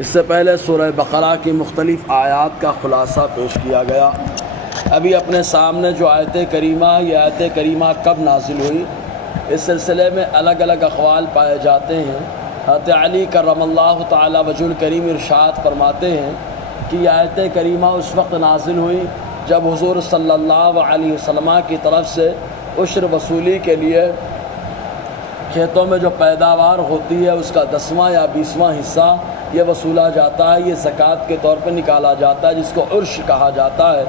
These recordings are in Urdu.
اس سے پہلے سورہ بقرہ کی مختلف آیات کا خلاصہ پیش کیا گیا۔ ابھی اپنے سامنے جو آیت کریمہ ہے، یہ آیت کریمہ کب نازل ہوئی، اس سلسلے میں الگ الگ اقوال پائے جاتے ہیں۔ حضرت علی کرم اللہ تعالی وجہ الکریم ارشاد فرماتے ہیں کہ یہ آیت کریمہ اس وقت نازل ہوئی جب حضور صلی اللہ علیہ وسلم کی طرف سے عشر وصولی کے لیے کھیتوں میں جو پیداوار ہوتی ہے اس کا 10واں یا 20واں حصہ یہ وصولا جاتا ہے، یہ زکوٰۃ کے طور پہ نکالا جاتا ہے، جس کو عرش کہا جاتا ہے۔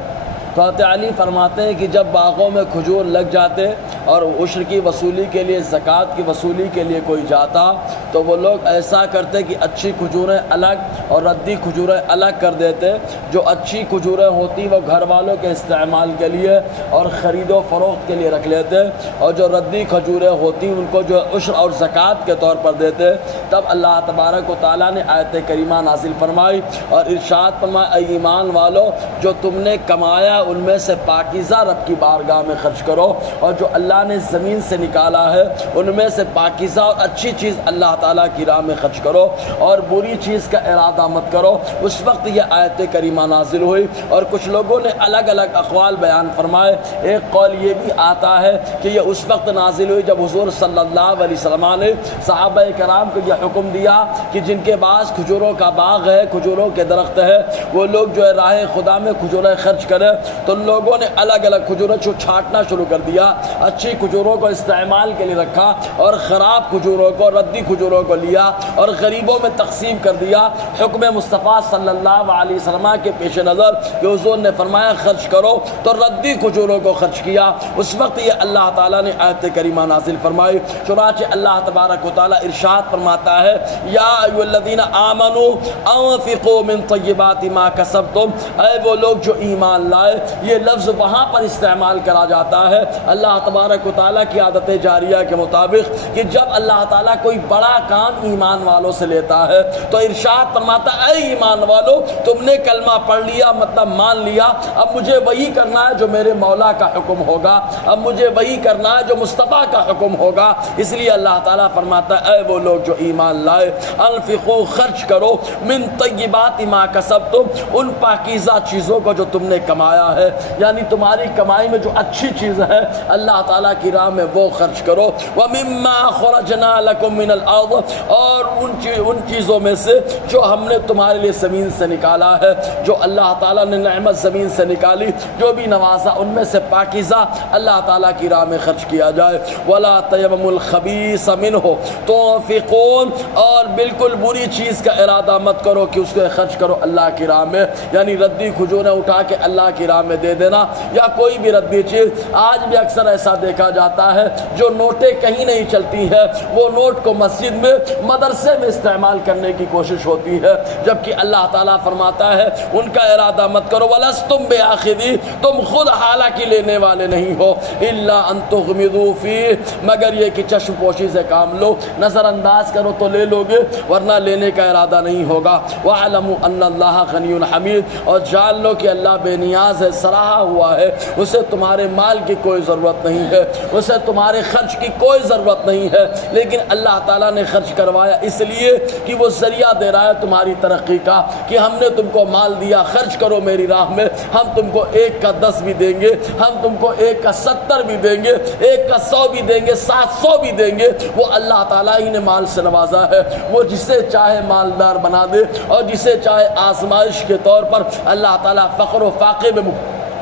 تو حضرت علی فرماتے ہیں کہ جب باغوں میں کھجور لگ جاتے اور عشر کی وصولی کے لیے، زکوٰۃ کی وصولی کے لیے کوئی جاتا تو وہ لوگ ایسا کرتے کہ اچھی کھجوریں الگ اور ردی کھجوریں الگ کر دیتے۔ جو اچھی کھجوریں ہوتی وہ گھر والوں کے استعمال کے لیے اور خرید و فروخت کے لیے رکھ لیتے، اور جو ردی کھجوریں ہوتی ان کو جو عشر اور زکوٰۃ کے طور پر دیتے۔ تب اللہ تبارک و تعالیٰ نے آیت کریمہ نازل فرمائی اور ارشاد فرمایا، اے ایمان والو، جو تم نے کمایا ان میں سے پاکیزہ رب کی بارگاہ میں خرچ کرو، اور جو اللہ نے زمین سے نکالا ہے ان میں سے پاکیزہ اور اچھی چیز اللہ تعالیٰ کی راہ میں خرچ کرو، اور بری چیز کا ارادہ مت کرو۔ اس وقت یہ آیت کریمہ نازل ہوئی، اور کچھ لوگوں نے الگ الگ اقوال بیان فرمائے۔ ایک قول یہ بھی آتا ہے کہ یہ اس وقت نازل ہوئی جب حضور صلی اللہ علیہ وسلم نے صحابہ کرام کو یہ حکم دیا کہ جن کے پاس کھجوروں کا باغ ہے، کھجوروں کے درخت ہے، وہ لوگ جو ہے راہ خدا میں کھجوریں خرچ کریں۔ تو لوگوں نے الگ الگ کھجوروں کو چھانٹنا شروع کر دیا، اچھی کھجوروں کو استعمال کے لیے رکھا اور خراب کھجوروں کو، ردی کھجوروں کو لیا اور غریبوں میں تقسیم کر دیا۔ حکم مصطفیٰ صلی اللہ علیہ وسلم کے پیش نظر کہ حضور نے فرمایا خرچ کرو، تو ردی کھجوروں کو خرچ کیا۔ اس وقت یہ اللہ تعالیٰ نے آیت کریمہ نازل فرمائی۔ چنانچہ اللہ تبارک و تعالیٰ ارشاد فرماتا ہے، یا ایھا الذین آمنوا انفقوا من طیبات ما کسبتم، اے وہ لوگ جو ایمان لائے۔ یہ لفظ وہاں پر استعمال کرا جاتا ہے اللہ تبارک و تعالیٰ کی عادت جاریہ کے مطابق کہ جب اللہ تعالیٰ کوئی بڑا کام ایمان والوں سے لیتا ہے تو ارشاد فرماتا ہے، اے ایمان والو، تم نے کلمہ پڑھ لیا، مطلب مان لیا، اب مجھے وہی کرنا ہے جو میرے مولا کا حکم ہوگا، اب مجھے وہی کرنا ہے جو مصطفیٰ کا حکم ہوگا۔ اس لیے اللہ تعالیٰ فرماتا ہے، اے وہ لوگ جو ایمان لائے، انفقوا، خرچ کرو، من طیبات ما کسبتم، ان پاکیزہ چیزوں کو جو تم نے کمایا ہے، یعنی تمہاری کمائی میں جو اچھی چیز ہے اللہ تعالیٰ کی راہ میں وہ خرچ کرو۔ وَمِمَّا خَرَجْنَا لَكُم مِّنَ الْأَرْضِ، اور ان چیزوں میں سے جو ہم نے تمہارے لیے زمین سے نکالا ہے، جو اللہ تعالیٰ نے نعمت زمین سے نکالی، جو بھی نوازا، ان میں سے پاکیزہ اللہ تعالیٰ کی راہ میں خرچ کیا جائے۔ وَلَا تَيَمَّمُوا الْخَبِيثَ مِنْهُ تُنفِقُونَ، اور بالکل بری چیز کا ارادہ مت کرو کہ اس کو خرچ کرو اللہ کی راہ میں، یعنی ردی کھجوریں اٹھا کے اللہ کی راہ میں دے دینا یا کوئی بھی ردی چیز۔ آج بھی اکثر ایسا دیکھا جاتا ہے جو نوٹیں کہیں نہیں چلتی ہے، وہ نوٹ کو مسجد میں، مدرسے میں استعمال کرنے کی کوشش ہوتی ہے، جبکہ اللہ تعالیٰ فرماتا ہے ان کا ارادہ مت کرو۔ وَلَسْتُمْ بِآخِذِيهِ، تم خود حالانکہ لینے والے نہیں ہو، إِلَّا أَن تُغْمِضُوا فِيهِ، مگر یہ کہ چشم پوشی سے کام لو، نظر انداز کرو تو لے لو گے، ورنہ لینے کا ارادہ نہیں ہوگا۔ وَاعْلَمُوا أَنَّ اللَّهَ غَنِيٌّ حَمِيدٌ، اور جان لو کہ اللہ بے نیاز ہے، سراہا ہوا ہے، اسے تمہارے مال کی کوئی ضرورت نہیں ہے، اسے تمہارے خرچ کی کوئی ضرورت نہیں ہے، لیکن اللہ تعالیٰ نے خرچ کروایا اس لیے کہ وہ ذریعہ دے رہا ہے تمہاری ترقی کا، کہ ہم نے تم کو مال دیا، خرچ کرو میری راہ میں، ہم تم کو 1 کا 10 بھی دیں گے، ہم تم کو 1 کا 70 بھی دیں گے، 1 کا 100 بھی دیں گے، 700 بھی دیں گے۔ وہ اللہ تعالیٰ ہی نے مال سے نوازا ہے، وہ جسے چاہے مالدار بنا دے اور جسے چاہے آزمائش کے طور پر اللہ تعالیٰ فقر و فاقے میں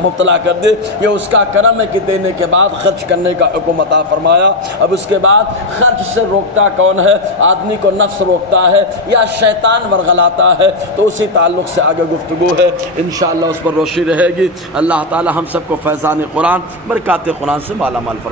مبتلا کر دے۔ یہ اس کا کرم ہے کہ دینے کے بعد خرچ کرنے کا حکم عطا فرمایا۔ اب اس کے بعد خرچ سے روکتا کون ہے؟ آدمی کو نفس روکتا ہے یا شیطان ورغلاتا ہے؟ تو اسی تعلق سے آگے گفتگو ہے، انشاءاللہ اس پر روشنی رہے گی۔ اللہ تعالی ہم سب کو فیضان قرآن، برکات قرآن سے مالا مال فرمائے۔